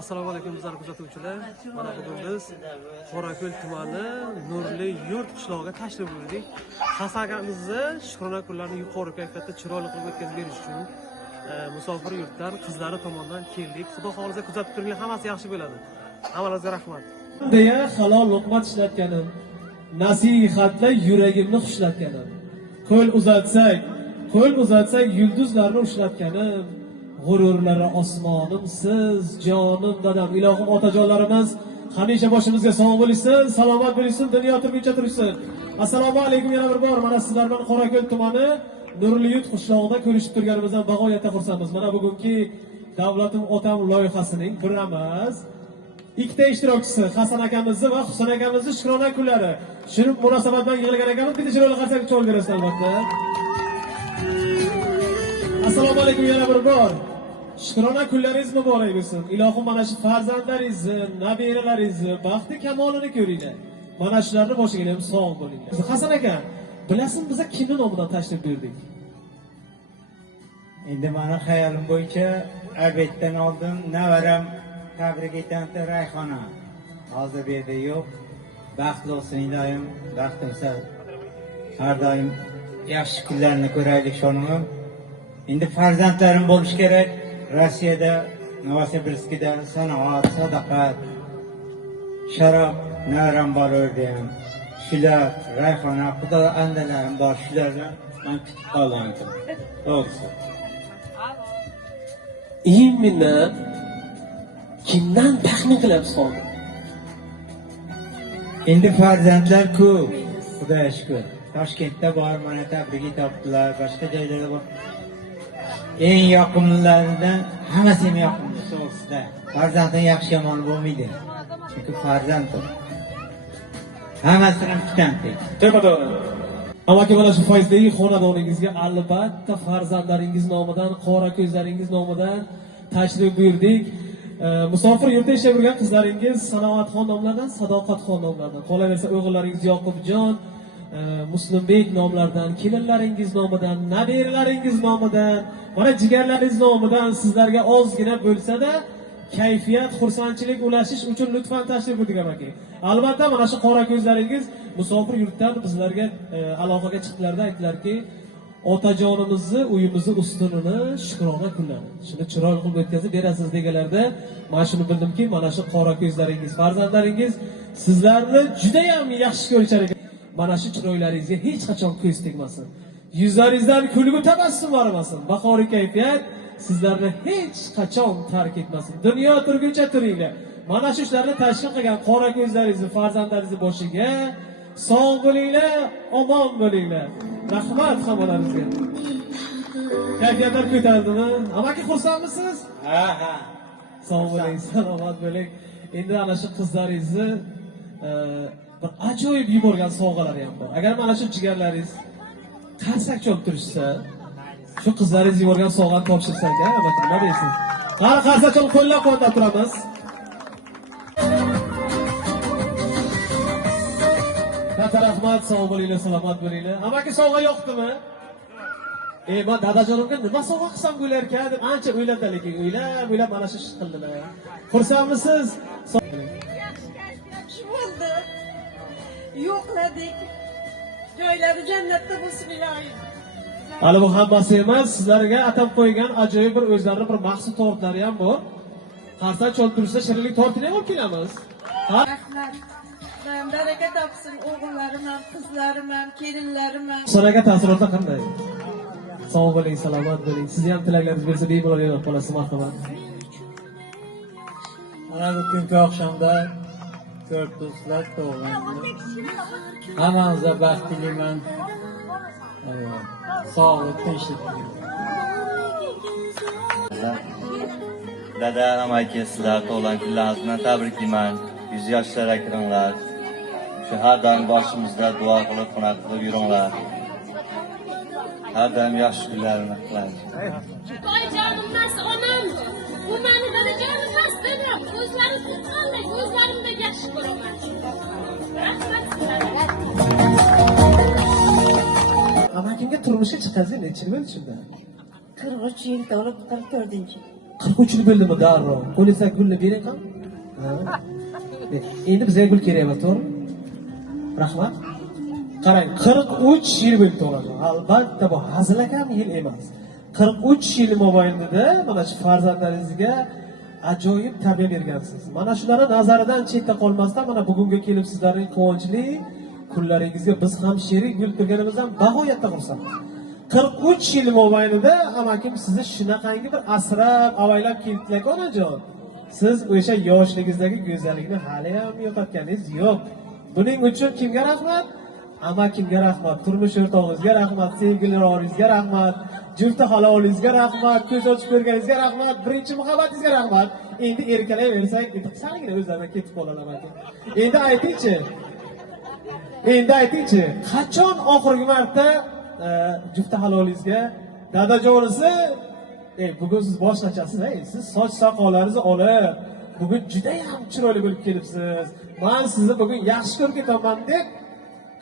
Assalomu alaykum bizlar kuzatuvchilar. Mana bugun biz Qorako'l tumani Nurli yurt qishlog'iga tashrif buyurdik. Hasan akamizni Shukrona kunlarini yuqori kayfiyatda chiroyli qilib o'tkazib berish uchun musofir yurtdan qizlari tomonidan keldik. Xudo xolisa kuzatib turinglar, hammasi yaxshi bo'ladi. Hammangizga rahmat. Deya halol luqmat ishlatganim, nasihatla yuragimni xushlatganim. Qo'l uzatsak yulduzlarni ushlatganim. G'ururlari osmonimsiz, jonim dadam, ilohim otajonlarimiz hamisha boshimizga sog' bo'lishsin, salomat bo'lishsin, dunyo turguncha turishsin. Assalomu alaykum yana bir bor. Mana sizlar bilan Qorako'l tumani Nurliyurt qishlog'ida ko'rishib turganimizdan bag'oyatda xursandmiz. Mana bugungi Davlatim otam loyihasining bir emas, ikkita ishtirokchisi Hasan akamizni va Husan akamizni Shukrona kunlari. Shuning munosabat bilan yig'ilgan akamiz bitta chiroyli qarsak cho'l berasiz albatta. Assalomu alaykum yana bir bor. Shukrona kunlaringiz muborak bo'lsin. Ilohim mana shu farzandlaringizni, nabiralaringizni baxti kamolini ko'ringlar. Mana shularni boshiga ham sog' bo'linglar. Hasan aka, bilasizmi biz kimning nomidan tashrif buyurdik? Endi meni xayolim bo'yicha abetdan oldin navaram tabrik etadi Rayhona. Hozir bu yerda yo'q. Baxtli bo'lsin iloyim, baxtimsa har doim yaxshi kunlarni ko'raylik shonim. Endi farzandlarim bo'lish kerak. Rossiyada, Novosibirskda sanoat, sadoqat, sharob naram bor o'rdim. Shular Rayhona, xudo andalarim bor, shulardan men kutib qolgandim. To'g'risi. Imminni kimdan taxmin qilyapsiz hozir? Endi farzandlar ko'p, xudoga shukr. Toshkentda bor, mana tabrik etibdilar, boshqa joylarda bor. Eng yoqimlilaridan hammasi ham yoqimli so'zda. Farzandning yaxshi yomoni bo'lmaydi. Chunki farzand bu. Hammasidan kutandek. To'g'ri. Amaki mana shu foizdagi xonadoningizga albatta farzandlaringiz nomidan, qora ko'zlaringiz nomidan tashrif buyurdik. Musofir yurtda yashab yurgan qizlaringiz Sanoatxon nomlaridan, Sadoqatxon nomlaridan, qolaversa o'g'illaringiz Yoqubjon, Muslimbek nomlaridan, kelinlaringiz nomidan, nabiralaringiz nomidan, mana jigarlaringiz nomidan sizlarga ozgina bo'lsa-da kayfiyat, xursandchilik ulashish uchun lutfan tashrif buyurdik amaki. Albatta mana shu qora ko'zlaringiz musofir yurtdan bizlarga aloqaga chiqdilarda aytdilarki, otajonimizni uyimizni ustunini Shukrona kunlari. Shuni chiroyli qilib o'tkazib berasiz deganlarda, men shuni bildimki, mana shu qora ko'zlaringiz, farzandlaringiz sizlarni juda ham yaxshi ko'rishar ekan. Mana shu chiroylaringizga hech qachon ko'z tegmasin. Yuzlaringizdan kulgu tabassum arimasin. Bahoriy kayfiyat sizlarni hech qachon tark etmasin. Dunyo turguncha turinglar. Mana shu ishlarni tashkil qilgan qora ko'zlaringizni, farzandlaringizni boshiga sog' bo'linglar, omon bo'linglar. Rahmat hammalaringizga. Kayfiyatlar ko'tardimi? Amaki xursandmisiz? Ha. Sog' bo'ling, salomat bo'ling. Endi ana shu qizlaringizni bir ajoyib yuborgan sovg'alari ham bor. Agar mana shu jigarlaringiz qarsak cholib turishsa, shu qizlaringiz yuborgan sovg'ani topshirsak-a, nima deysiz? Qani qarsak cholib qo'llab-quvvatlab turamiz. Katta rahmat, sog' bo'linglar, salomat bo'linglar. Amaki sovg'a yo'qdimi? Men dadajonimga nima sovg'a qilsam bo'lar ekan deb ancha o'yladi lekin o'ylab mana shu ish qildilar. Xursandmisiz? Bo'ldi. Yo'qladik. Joylari jannatda bo'lsin iloyim. Hali bu hammasi emas, sizlarga atab qo'ygan ajoyib bir o'zlarining bir maxsus tortlari ham bor. Qarsak cholib turishsa shirinlik tortini ham olib kelamiz. Rahmat. Baraka topsin o'g'illarim ham, qizlarim ham, kelinlarim ham. So'raga ta'sirotlar qanday? Sog' bo'ling, salomat bo'ling. Sizni ham tilaklaringiz bersa bemalol yo'l qolasiz, marhamat. Mana bu kungi oqshomda ko'p do'stlar tug'ilgan. Hammangizga baxt tilayman. Sog'lik, tinchlik. Dada, amaki, sizlar tug'ilgan kunlaringizni tabriklayman. 100 yoshlarga kiringlar. Shu har doim boshimizda duo qilib, hurmat qilib yuringlar. Har doim yaxshi kunlarni tilayman. Toyjonim emas, onam. Bu meni dadajonim emas, dedim. Ko'zlarim tuqqanday, ko'zlarimda yaxshi ko'raman. Rahmat sizlarga. Amakimga turmushga chiqazingiz necha yil bo'ldi shunda? 43 yil to'lib 44-chi. 43 bo'ldimi darrov? Qo'lingizga gulni bering ham. Endi bizga gul kerak emas, to'g'rimi? Rahmat. Qarang, 43 yil bo'ldi to'g'ri. Albatta bu hazilakam yil emas. 43 yil mobaynida mana shu farzandlaringizga ajoyib tarbiya bergansiz. Mana shularni nazaridan chetda qolmasdan mana bugunga kelib sizlarning quvonchli kunlaringizga biz ham sherik bo'lib turganimizdan bag'oyatda xursandmiz. 43 yil mobaynida amakim sizni shunaqangi bir asrab, avaylab kelibdilar onajon. Siz o'sha yoshligingizdagi go'zallikni hali ham yo'qotganingiz yo'q. Buning uchun kimga rahmat? Amakimga rahmat, turmush o'rtog'ingizga rahmat, sevgililaringizga rahmat, jufti halolingizga rahmat, ko'z ochib ko'rganingizga rahmat, birinchi muhabbatingizga rahmat. Endi erkalayversak, endi qisqagina o'zlaridan ketib qoladi amakim. Endi aytingchi, qachon oxirgi marta jufti halolingizga dadajonisi, bugun siz boshqachasiz, siz soch soqollaringizni olib, bugun juda ham chiroyli bo'lib kelibsiz. Men sizni bugun yaxshi ko'rib ketaman deb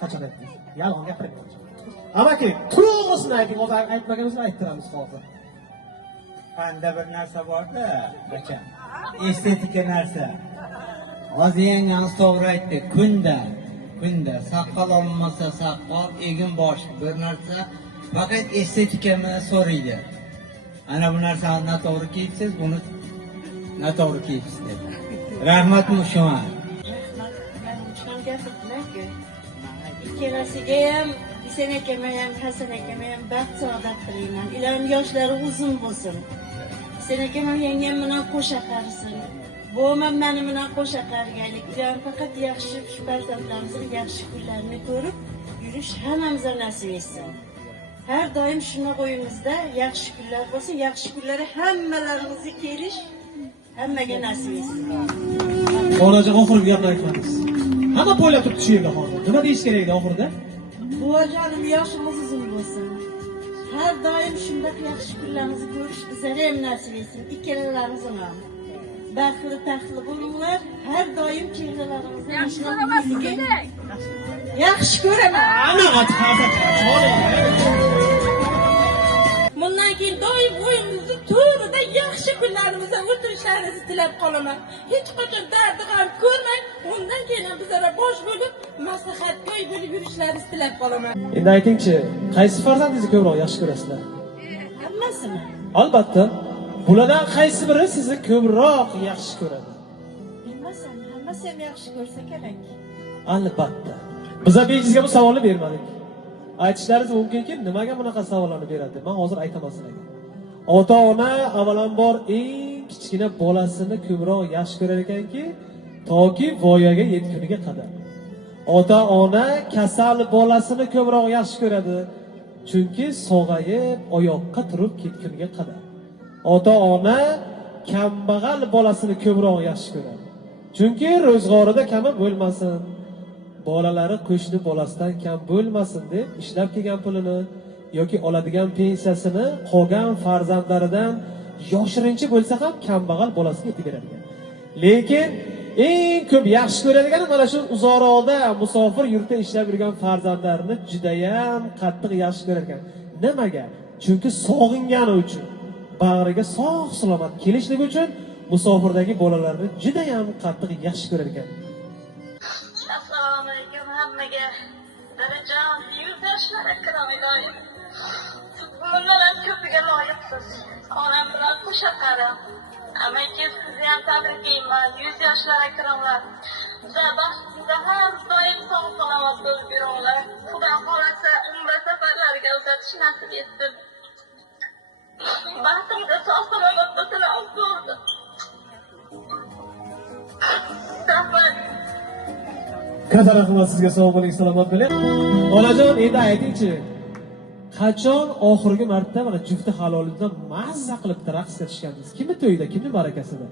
qachon aytdingiz? Yolg'on gapiryapsiz. Amaki, to'g'risini ayting, hozir aytmaganimizni ayttiramiz hozir. Fanda bir narsa borda, aka. Estetika narsa. Hozir yangi to'g'ri aytdi. Kunda saqqal olmasa saqqal, egin bosh bir narsa, faqat estetikani so'raydi. Ana bu narsani noto'g'ri kiyibsiz, buni noto'g'ri kiyibsiz deb. Rahmat mushuma. Ikkalasiga ham Sen akama ham Hasan akama ham baxt saodat tilayman. Ularning yoshlari uzun bo'lsin. Sen akam ham yangam bilan qo'sha qarisin. Bo'g'am meni bilan qo'sha qargaylik. Ular faqat yaxshi farzandlarimizning yaxshi kunlarini ko'rib yurish hammamizga nasib etsin. Har doim shuni qo'yimizda yaxshi kunlar bo'lsin, yaxshi kunlari hammalarimizga kelish hammaga nasib etsin. Onajon oxirgi gapni aytmadingiz. Hamma bo'ylab turibdi shu yerda hozir. Nima deyish kerak edi oxirida? Buvajonim yoshimiz uzun bo'lsin. Har doim shunday yaxshi kunlarimizni ko'rish bizlarga ham nasib etsin. Ikkalalaringiz ham. Baxtli taxtli bo'linglar. Har doim chehralaringizni yaxshi ko'raman. Ana Bundan keyin doim o'yinimizni to'g'rida yaxshi kunlarimizda o'tirishlaringizni tilab qolaman. Hech qachon dardi ham ko'rmang. Undan keyin bizlar bosh bo'lib, maslahatgo'y bo'lib yurishlaringizni tilab qolaman. Endi aytingchi, qaysi farzandingizni ko'proq yaxshi ko'rasizlar? Hammasini. Albatta, bulardan qaysi biri sizni ko'proq yaxshi ko'radi? Bilmasam, hammasi ham yaxshi ko'rsa kerak. Albatta. Biz ham bejizga bu savolni bermadik. Aytishlaringiz mumkinki, nimaga bunaqa savollarni beradi? Men hozir aytaman sizlarga. Ota-ona avvalambor eng kichkina bolasini ko'proq yaxshi ko'rar ekanki, toki voyaga yetguniga qadar. Ota-ona kasal bolasini ko'proq yaxshi ko'radi, chunki sog'ayib oyoqqa turib ketguniga qadar. Ota-ona kambag'al bolasini ko'proq yaxshi ko'radi, chunki ro'zg'orida kami bo'lmasin. Bolalari qo'shni bolasidan kam bo'lmasin deb ishlab kelgan pulini yoki oladigan pensiyasini qolgan farzandlaridan yoshirinchi bo'lsa ham kambag'al bolasiga yetib beradigan. Lekin eng ko'p yaxshi ko'radigani mana shu uzoqroqda musofir yurtda ishlab yurgan farzandlarini juda ham qattiq yaxshi ko'rar ekan. Nimaga? Chunki sog'ingani uchun, bag'riga sog' salomat kelishligi uchun musofirdagi bolalarni juda ham qattiq yaxshi ko'rar ekan. Assalomu alaykum hammaga. Dadajon, yurtdoshlar akram-iloyim. Bundan ko'piga loyiqsiz. Onam bilan qo'sha qaram. Amaki sizni ham tabriklayman. 100 yoshlar akramlar. Bizlar baxtimizda har doim sog' salomat bo'lib yuringlar. Xudo xolasa umra safarlariga uzatish nasib etsin. Baxtimizda sog' salomat bo'lsalar bo'ldi. Katta rahmat sizga, sog' bo'ling, salomat bo'ling. Onajon, endi aytingchi, qachon oxirgi marta mana jufti halolingizdan mazza qilib raqsga tushgandingiz? Kimning to'yida, kimning barakasida?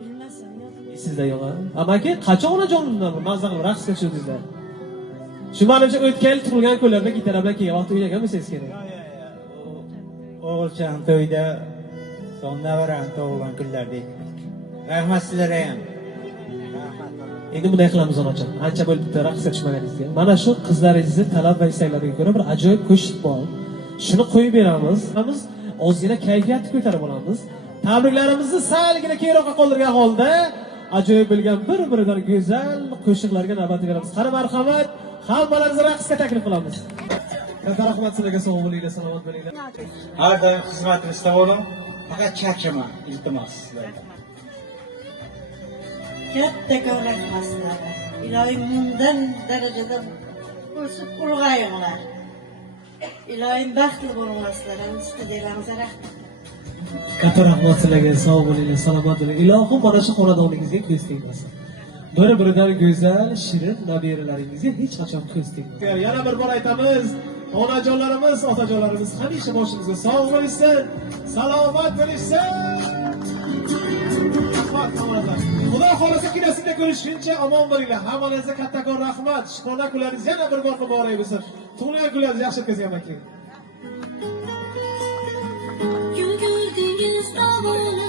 Bilmasam, yo'q. Sizda yo'q. Amaki, qachon onajonimdan mazza qilib raqsga tushdingizlar? Shu manimcha o'tgan yil tug'ilgan kunlarda gitara bilan kelgan vaqt o'ynagan bo'lsangiz kerak. O'g'ilcham to'yda sonnavaram tug'ilgan kunlarda. Rahmat sizlarga ham. Endi bunday qilamiz onajon. Ancha bo'lib bitta raqsga tushmaganingizga. Mana shu qizlaringizni talab va istaklariga ko'ra bir ajoyib qo'shiq bor. Shuni qo'yib beramiz. Biz ozgina kayfiyatni ko'tarib olamiz. Tabriklarimizni salgina keyinroqqa qoldirgan holda ajoyib bo'lgan bir-biridan go'zal qo'shiqlarga navbat beramiz. Qani marhamat, hammalaringizni raqsga taklif qilamiz. Katta rahmat sizlarga, sog' bo'linglar, salomat bo'linglar. Har doim xizmatimizda bo'ling. Faqat charchama, iltimos sizlardan. Kattakon rahmat sizlarga. Ilohim bundan darajada o'sib ulg'ayinglar. Ilohim baxtli bo'linglar sizlar. Istedinglaringizga rahmat. Katta rahmat sizlarga, sog' bo'linglar, salomat bo'linglar. Ilohim mana shu xonadoningizga ko'z tegmasin. Bir-biridan go'zal, shirin nabiralaringizga hech qachon ko'z tegmasin. Yana bir bor aytamiz, onajonlarimiz, otajonlarimiz hamisha boshimizga sog' bo'lsin, salomat bo'lishsin. Xudo xolasa kelasida ko'rishguncha omon bo'linglar. Hammangizga kattakon rahmat. Shukrona kunlaringiz yana bir bor muborak bo'lsin. Tug'ilgan kunlaringizni yaxshi o'tkazgan bo'ling. Ko'rdingiz tobini